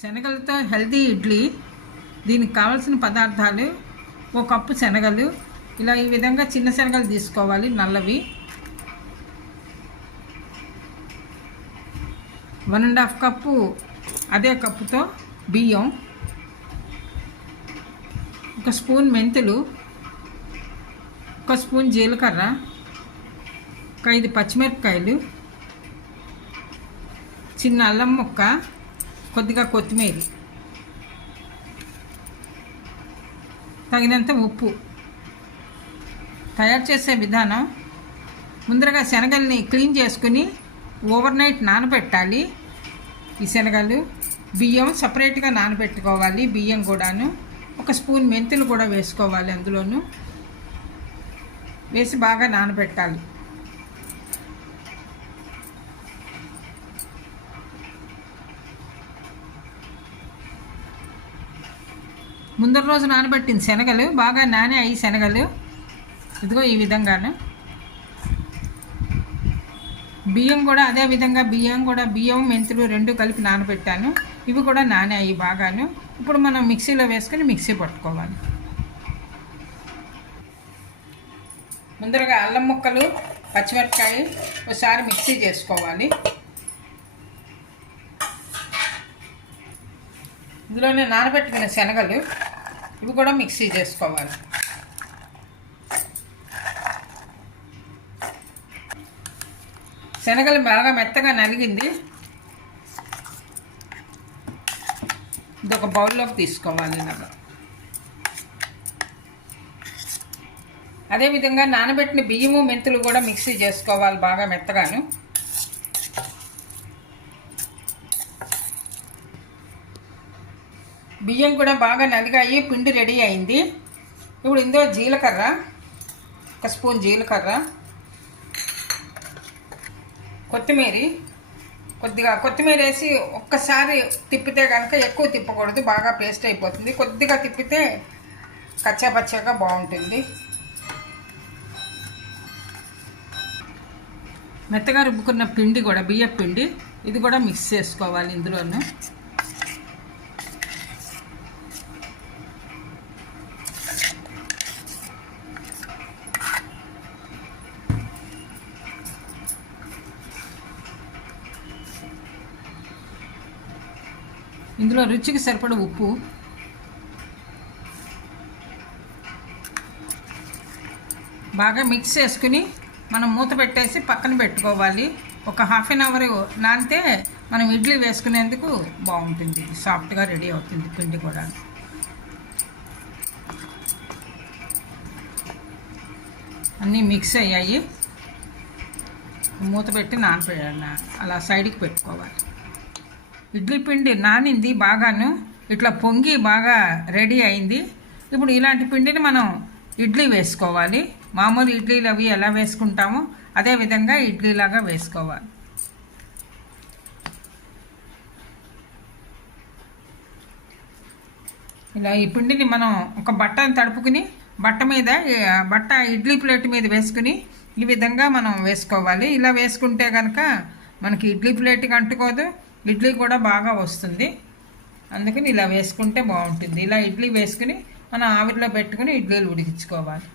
శనగలతో హెల్తీ ఇడ్లీ దీనికి కావాల్సిన పదార్థాలు ఒక కప్పు శనగలు ఇలా ఈ విధంగా చిన్న శనగలు తీసుకోవాలి నల్లవి. వన్ అండ్ హాఫ్ కప్పు అదే కప్పుతో బియ్యం ఒక స్పూన్ మెంతులు ఒక స్పూన్ జీలకర్ర ఒక ఐదు పచ్చిమిరపకాయలు చిన్న అల్లం ముక్క కొద్దిగా కొత్తిమీర. తగినంత ఉప్పు. తయారు చేసే విధానం ముందరగా శనగల్ని క్లీన్ చేసుకుని ఓవర్ నైట్ నానబెట్టాలి. ఈ శనగలు బియ్యం సపరేట్గా నానబెట్టుకోవాలి. బియ్యం కూడాను ఒక స్పూన్ మెంతులు కూడా వేసుకోవాలి అందులోను. వేసి బాగా నానబెట్టాలి. ముందర రోజు నానబెట్టిన శనగలు బాగా నానే అయ్యి శనగలు. ఇదిగో ఈ విధంగాను. బియ్యం కూడా అదే విధంగా బియ్యం కూడా బియ్యం మెంతులు రెండు కలిపి నానబెట్టాను. ఇవి కూడా నానాయి బాగాను. ఇప్పుడు మనం మిక్సీలో వేసుకొని మిక్సీ పట్టుకోవాలి. ముందరగా అల్లం ముక్కలు పచ్చిమిరపకాయ ఒకసారి మిక్సీ చేసుకోవాలి. ఇందులోనే నానబెట్టుకున్న శనగలు ఇవి కూడా మిక్సీ చేసుకోవాలి. శనగలు బాగా మెత్తగా నలిగింది. ఇది ఒక బౌల్లోకి తీసుకోవాలి నాకు అదేవిధంగా నానబెట్టిన బియ్యము మెంతులు కూడా మిక్సీ చేసుకోవాలి బాగా మెత్తగాను. బియ్యం కూడా బాగా నలిగాయి పిండి రెడీ అయింది. ఇప్పుడు ఇందులో జీలకర్ర ఒక స్పూన్ జీలకర్ర కొత్తిమీర కొద్దిగా కొత్తిమీర వేసి ఒక్కసారి తిప్పితే కనుక ఎక్కువ తిప్పకూడదు బాగా పేస్ట్ అయిపోతుంది. కొద్దిగా తిప్పితే కచ్చాపచ్చాగా బాగుంటుంది. మెత్తగా రుబ్బుకున్న పిండి కూడా బియ్య పిండి ఇది కూడా మిక్స్ చేసుకోవాలి ఇందులోనే. ఇందులో రుచికి సరిపడ ఉప్పు. బాగా మిక్స్ చేసుకుని మనం మూత పెట్టేసి పక్కన పెట్టుకోవాలి. ఒక హాఫ్ అన్ అవర్ నానితే మనం ఇడ్లీ వేసుకునేందుకు బాగుంటుంది. సాఫ్ట్గా రెడీ అవుతుంది పిండి కూడా. అన్నీ మిక్స్ అయ్యాయి. మూత పెట్టి నానపె అలా సైడ్కి పెట్టుకోవాలి. ఇడ్లీ పిండి నానింది బాగాను. ఇట్లా పొంగి బాగా రెడీ అయింది. ఇప్పుడు ఇలాంటి పిండిని మనం ఇడ్లీ వేసుకోవాలి. మామూలు ఇడ్లీలు అవి ఎలా వేసుకుంటామో అదే విధంగా ఇడ్లీలాగా వేసుకోవాలి. ఇలా ఈ పిండిని మనం ఒక బట్టను తడుపుకుని బట్ట మీద బట్ట ఇడ్లీ ప్లేట్ మీద వేసుకుని ఈ విధంగా మనం వేసుకోవాలి. ఇలా వేసుకుంటే కనుక మనకి ఇడ్లీ ప్లేట్కి అంటుకోదు. ఇడ్లీ కూడా బాగా వస్తుంది. అందుకని ఇలా వేసుకుంటే బాగుంటుంది. ఇలా ఇడ్లీ వేసుకుని మనం ఆవిరిలో పెట్టుకుని ఇడ్లీలు ఉడికించుకోవాలి.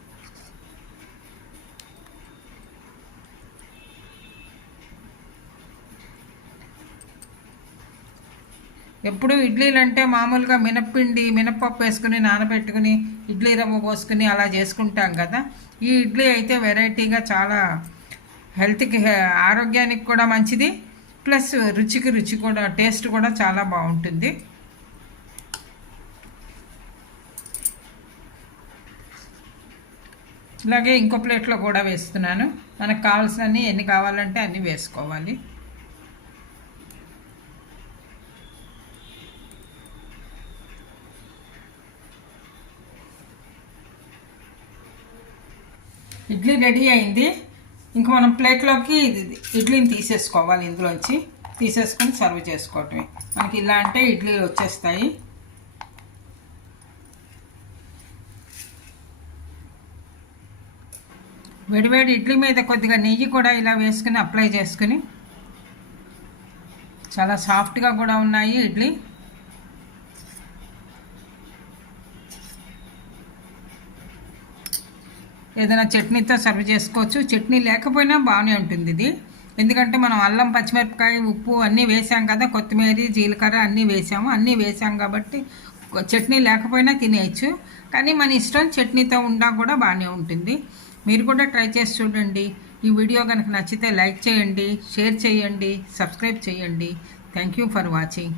ఎప్పుడు ఇడ్లీలు అంటే మామూలుగా మినప్పిండి మినప్పప్పు వేసుకుని నానబెట్టుకుని ఇడ్లీ రవ్వ పోసుకుని అలా చేసుకుంటాం కదా. ఈ ఇడ్లీ అయితే వెరైటీగా చాలా హెల్త్కి ఆరోగ్యానికి కూడా మంచిది. ప్లస్ రుచికి రుచి కూడా టేస్ట్ కూడా చాలా బాగుంటుంది. ఇలాగే ఇంకో ప్లేట్లో కూడా వేస్తున్నాను. మనకు కావాల్సినవి ఎన్ని కావాలంటే అన్నీ వేసుకోవాలి. ఇడ్లీ రెడీ అయింది. ఇంక మనం ప్లేట్లోకి ఇది- ఇడ్లీని తీసేసుకోవాలి ఇందులోంచి. తీసేసుకొని సర్వ్ చేసుకోవటమే. మనకి ఇలా అంటే ఇడ్లీలు వచ్చేస్తాయి. వేడివేడి ఇడ్లీ మీద కొద్దిగా నెయ్యి కూడా ఇలా వేసుకుని అప్లై చేసుకుని చాలా సాఫ్ట్గా కూడా ఉన్నాయి ఇడ్లీ. ఏదైనా చట్నీతో సర్వ్ చేసుకోవచ్చు. చట్నీ లేకపోయినా బాగానే ఉంటుంది ఇది. ఎందుకంటే మనం అల్లం పచ్చిమిరపకాయ ఉప్పు అన్నీ వేసాం కదా కొత్తిమీర జీలకర్ర అన్నీ వేసాము. అన్నీ వేసాం కాబట్టి చట్నీ లేకపోయినా తినేయచ్చు. కానీ మన ఇష్టం చట్నీతో ఉండా కూడా బాగానే ఉంటుంది. మీరు కూడా ట్రై చేసి చూడండి. ఈ వీడియో కనుక నచ్చితే లైక్ చేయండి షేర్ చేయండి సబ్స్క్రైబ్ చేయండి. Thank you for watching.